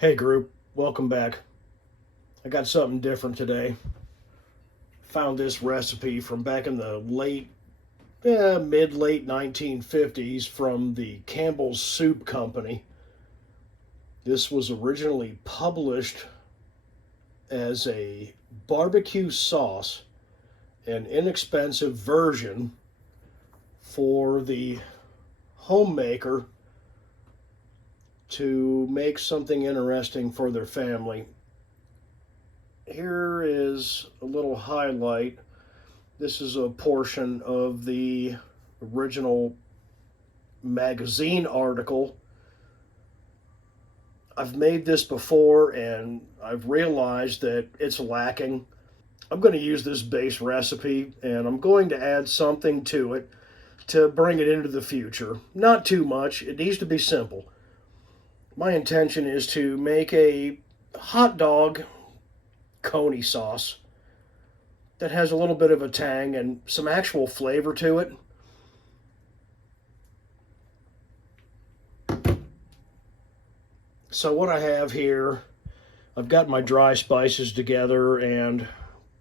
Hey group, welcome back. I got something different today. Found this recipe from back in the mid-late 1950s from the Campbell Soup Company. This was originally published as a barbecue sauce, an inexpensive version for the homemaker to make something interesting for their family. Here is a little highlight. This is a portion of the original magazine article. I've made this before and I've realized that it's lacking. I'm going to use this base recipe and I'm going to add something to it to bring it into the future. Not too much, it needs to be simple. My intention is to make a hot dog Coney sauce that has a little bit of a tang and some actual flavor to it. So what I have here, I've got my dry spices together, and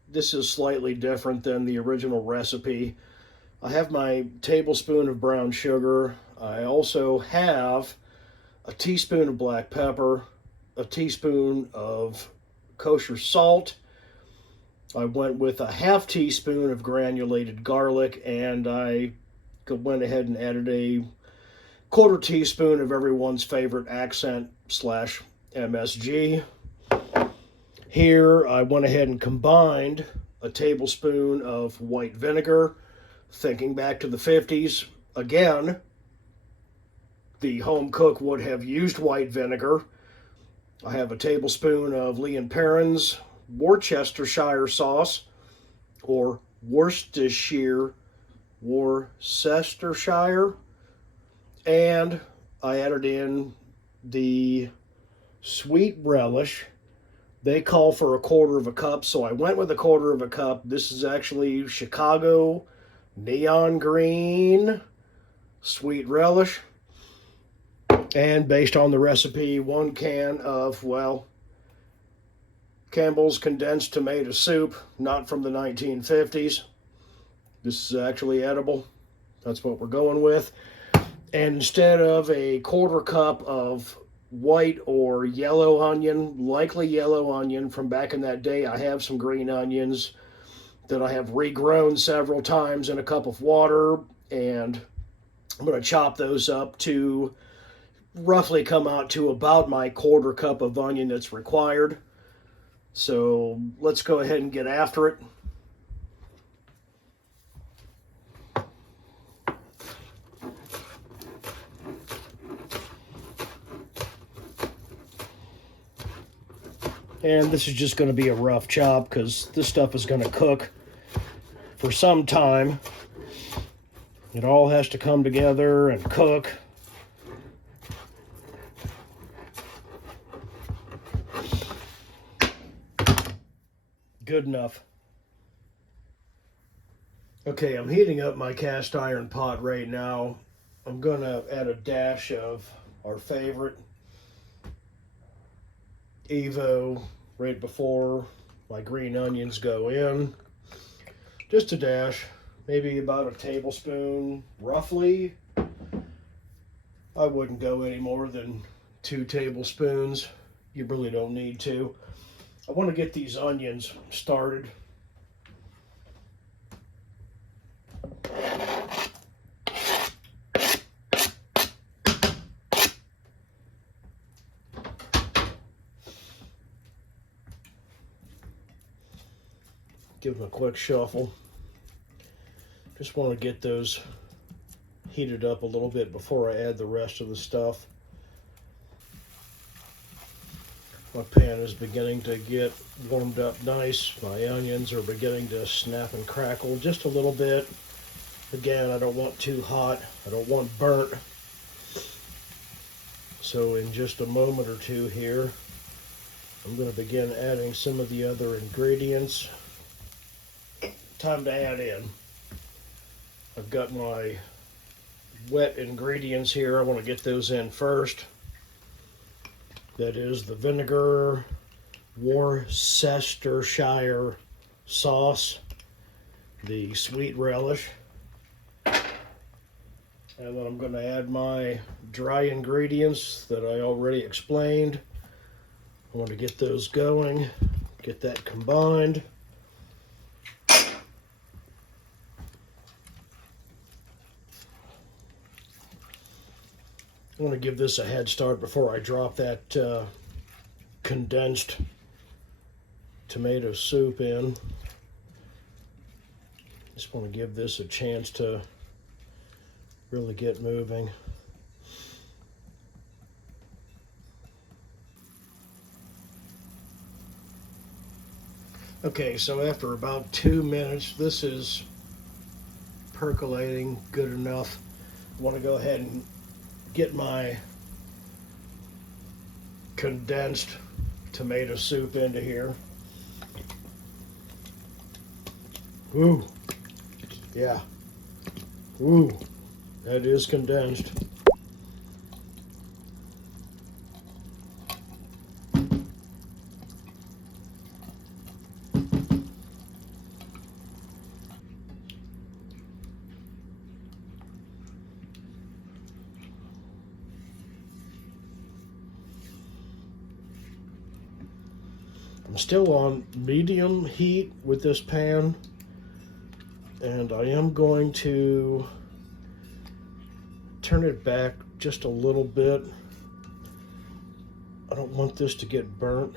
this is slightly different than the original recipe. I have my tablespoon of brown sugar. I also have a teaspoon of black pepper, a teaspoon of kosher salt. I went with a half teaspoon of granulated garlic, and I went ahead and added a quarter teaspoon of everyone's favorite accent slash MSG. Here I went ahead and combined a tablespoon of white vinegar, thinking back to the 50s. Again, the home cook would have used white vinegar. I have a tablespoon of Lee and Perrin's Worcestershire sauce, or Worcestershire, and I added in the sweet relish. They call for a quarter of a cup, so I went with a quarter of a cup. This is actually Chicago neon green sweet relish. And based on the recipe, 1 can of, Campbell's condensed tomato soup, not from the 1950s. This is actually edible. That's what we're going with. And instead of a quarter cup of white or yellow onion, likely yellow onion from back in that day, I have some green onions that I have regrown several times in a cup of water, and I'm going to chop those up to roughly come out to about my quarter cup of onion that's required. So let's go ahead and get after it. And this is just going to be a rough chop because this stuff is going to cook for some time. It all has to come together and cook. Good enough. Okay, I'm heating up my cast iron pot right now. I'm going to add a dash of our favorite Evo right before my green onions go in. Just a dash, maybe about a tablespoon, roughly. I wouldn't go any more than 2 tablespoons. You really don't need to. I want to get these onions started. Give them a quick shuffle. Just want to get those heated up a little bit before I add the rest of the stuff. My pan is beginning to get warmed up nice. My onions are beginning to snap and crackle just a little bit. Again, I don't want too hot. I don't want burnt. So in just a moment or two here, I'm going to begin adding some of the other ingredients. Time to add in. I've got my wet ingredients here. I want to get those in first. That is the vinegar Worcestershire sauce, the sweet relish. And then I'm going to add my dry ingredients that I already explained. I want to get those going, get that combined. I want to give this a head start before I drop that condensed tomato soup in. Just want to give this a chance to really get moving. Okay, so after about 2 minutes, this is percolating good enough. I want to go ahead and get my condensed tomato soup into here. Ooh, yeah. Ooh, that is condensed. I'm still on medium heat with this pan, and I am going to turn it back just a little bit. I don't want this to get burnt.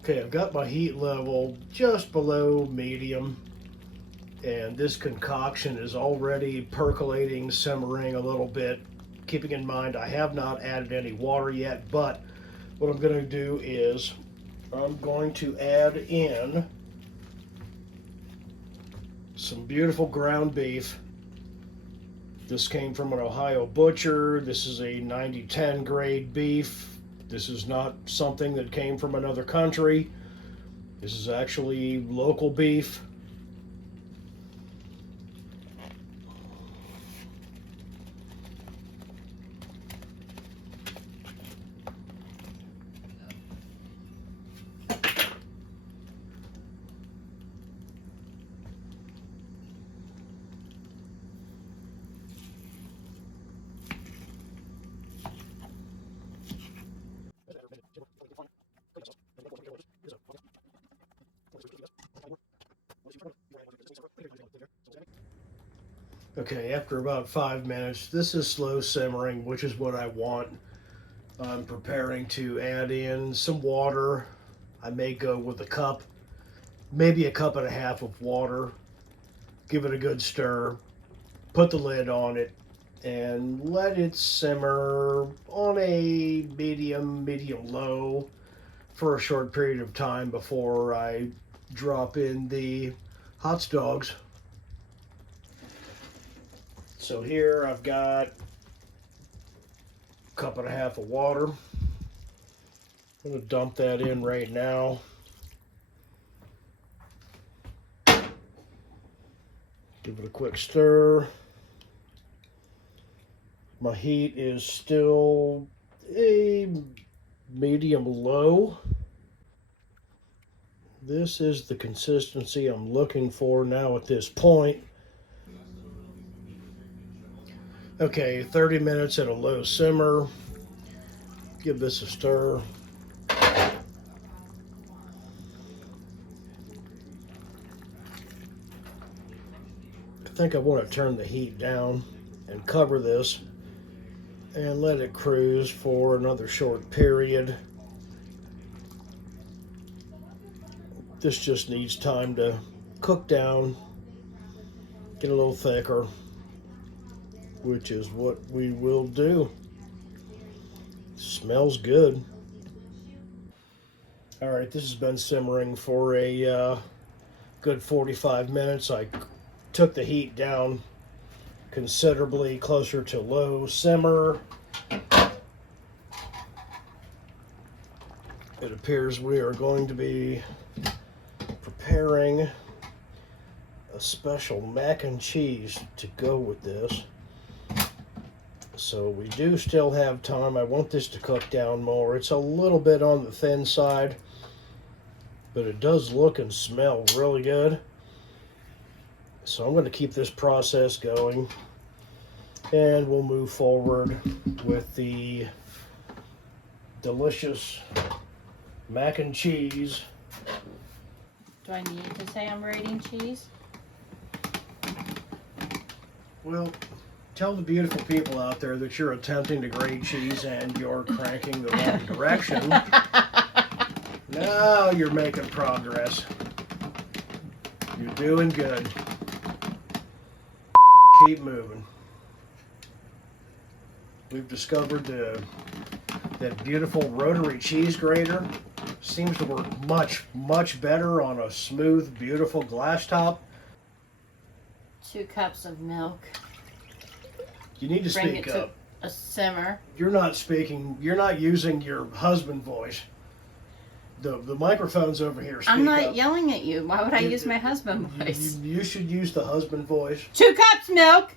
Okay, I've got my heat level just below medium, and this concoction is already percolating, simmering a little bit. Keeping in mind I have not added any water yet, but what I'm going to do is I'm going to add in some beautiful ground beef. This came from an Ohio butcher. This is a 90-10 grade beef. This is not something that came from another country. This is actually local beef. Okay, after about 5 minutes, this is slow simmering, which is what I want. I'm preparing to add in some water. I may go with a cup, maybe a cup and a half of water. Give it a good stir, put the lid on it, and let it simmer on a medium low for a short period of time before I drop in the hot dogs. So here I've got a cup and a half of water. I'm going to dump that in right now. Give it a quick stir. My heat is still a medium low. This is the consistency I'm looking for now at this point. Okay, 30 minutes at a low simmer. Give this a stir. I think I want to turn the heat down and cover this and let it cruise for another short period. This just needs time to cook down, get a little thicker, which is what we will do. Smells good. All right, this has been simmering for a good 45 minutes. I took the heat down considerably closer to low simmer. It appears we are going to be preparing a special mac and cheese to go with this. So we do still have time. I want this to cook down more. It's a little bit on the thin side, but it does look and smell really good. So I'm going to keep this process going, and we'll move forward with the delicious mac and cheese. Do I need to say I'm grating cheese? Well, tell the beautiful people out there that you're attempting to grate cheese and you're cranking the wrong direction. Now you're making progress. You're doing good. Keep moving. We've discovered that beautiful rotary cheese grater seems to work much, much better on a smooth, beautiful glass top. 2 cups of milk. You need to Bring speak it up. to a simmer. You're not speaking, you're not using your husband voice. The microphone's over here. Speak I'm not up. yelling at you. Why would I use my husband voice? You should use the husband voice. 2 cups milk.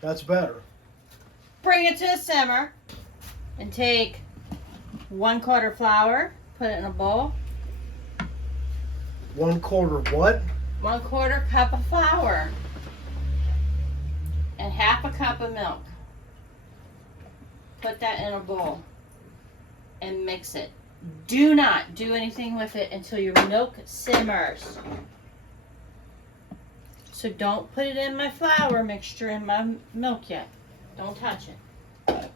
That's better. Bring it to a simmer. And take 1/4 flour. Put it in a bowl. 1/4 what? 1/4 cup of flour. And 1/2 cup of milk. Put that in a bowl. And mix it. Do not do anything with it until your milk simmers. So don't put it in my flour mixture in my milk yet. Don't touch it.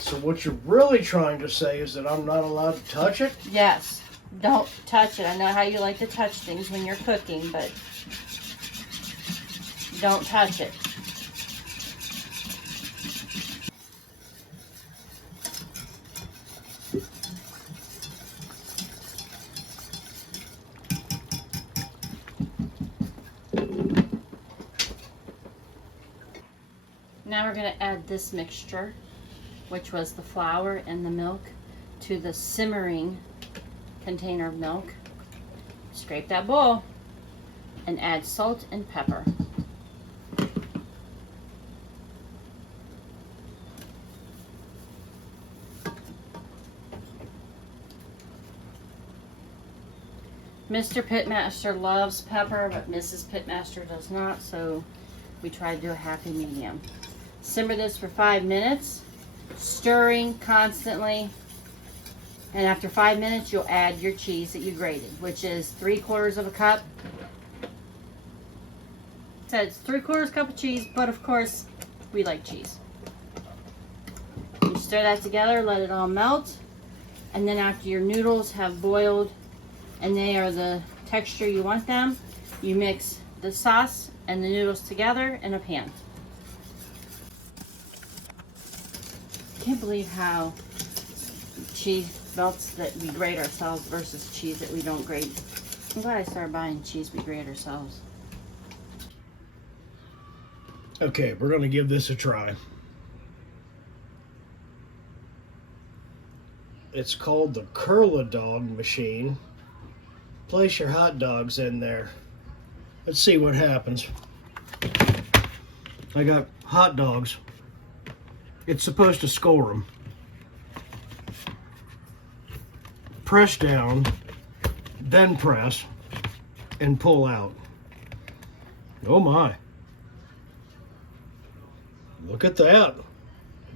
So what you're really trying to say is that I'm not allowed to touch it? Yes. Don't touch it. I know how you like to touch things when you're cooking, but don't touch it. Now we're going to add this mixture, which was the flour and the milk, to the simmering container of milk. Scrape that bowl and add salt and pepper. Mr. Pitmaster loves pepper, but Mrs. Pitmaster does not, so we try to do a happy medium. Simmer this for 5 minutes, stirring constantly, and after 5 minutes you'll add your cheese that you grated, which is 3/4 cup. It says 3/4 cup of cheese, but of course we like cheese. You stir that together, let it all melt, and then after your noodles have boiled and they are the texture you want them, you mix the sauce and the noodles together in a pan. Can't believe how cheese melts that we grate ourselves versus cheese that we don't grate. I'm glad I started buying cheese we grate ourselves. Okay, we're going to give this a try. It's called the Curl-A-Dog machine. Place your hot dogs in there. Let's see what happens. I got hot dogs. It's supposed to score them. Press down, then press, and pull out. Oh my. Look at that.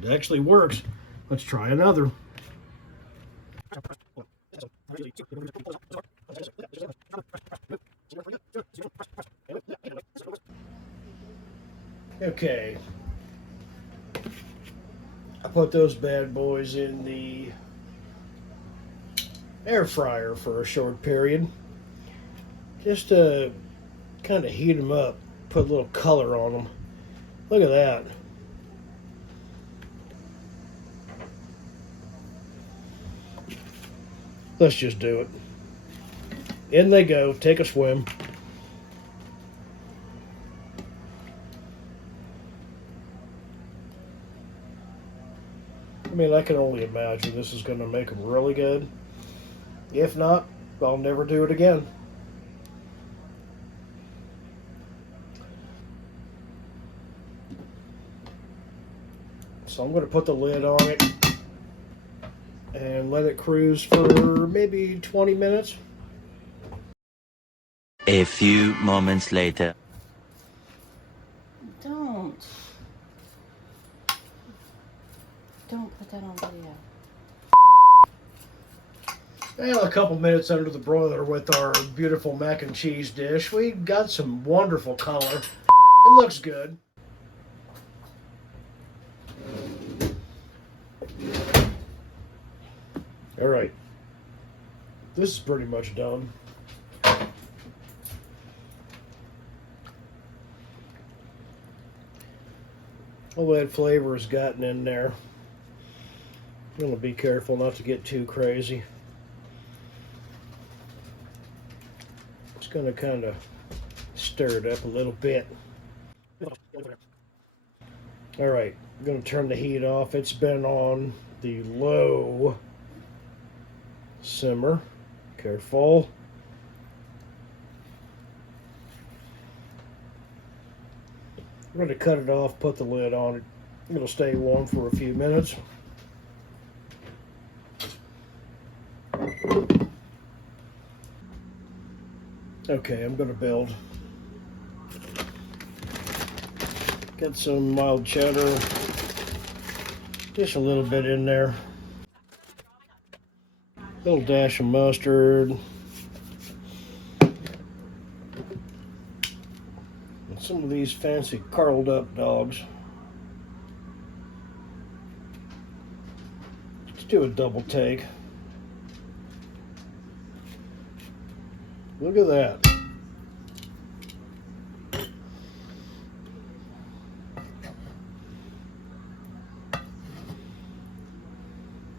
It actually works. Let's try another. Okay. I put those bad boys in the air fryer for a short period. Just to kind of heat them up, put a little color on them. Look at that. Let's just do it. In they go. Take a swim. I mean, I can only imagine this is going to make them really good. If not, I'll never do it again. So I'm going to put the lid on it and let it cruise for maybe 20 minutes. A few moments later. Don't put that on video. Well, a couple minutes under the broiler with our beautiful mac and cheese dish. We got some wonderful color. It looks good. All right. This is pretty much done. All that flavor has gotten in there. I'm going to be careful not to get too crazy. Just going to kind of stir it up a little bit. All right, I'm going to turn the heat off. It's been on the low simmer. Careful. I'm going to cut it off, put the lid on it. It'll stay warm for a few minutes. Okay, I'm going to build. Got some mild cheddar. Just a little bit in there. Little dash of mustard. And some of these fancy curled up dogs. Let's do a double take. Look at that.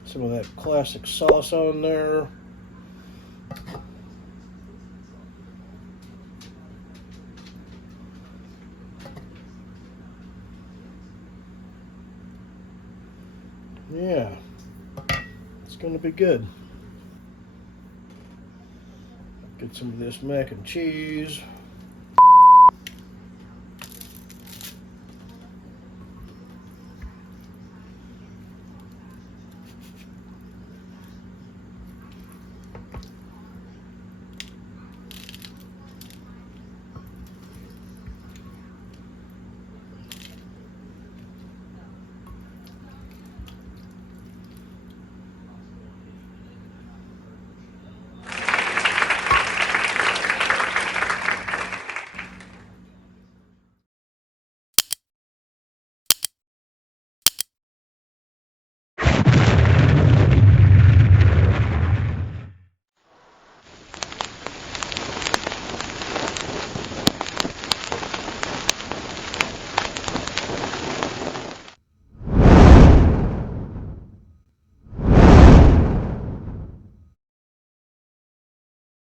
Some of that classic sauce on there. Yeah, it's going to be good. Get some of this mac and cheese.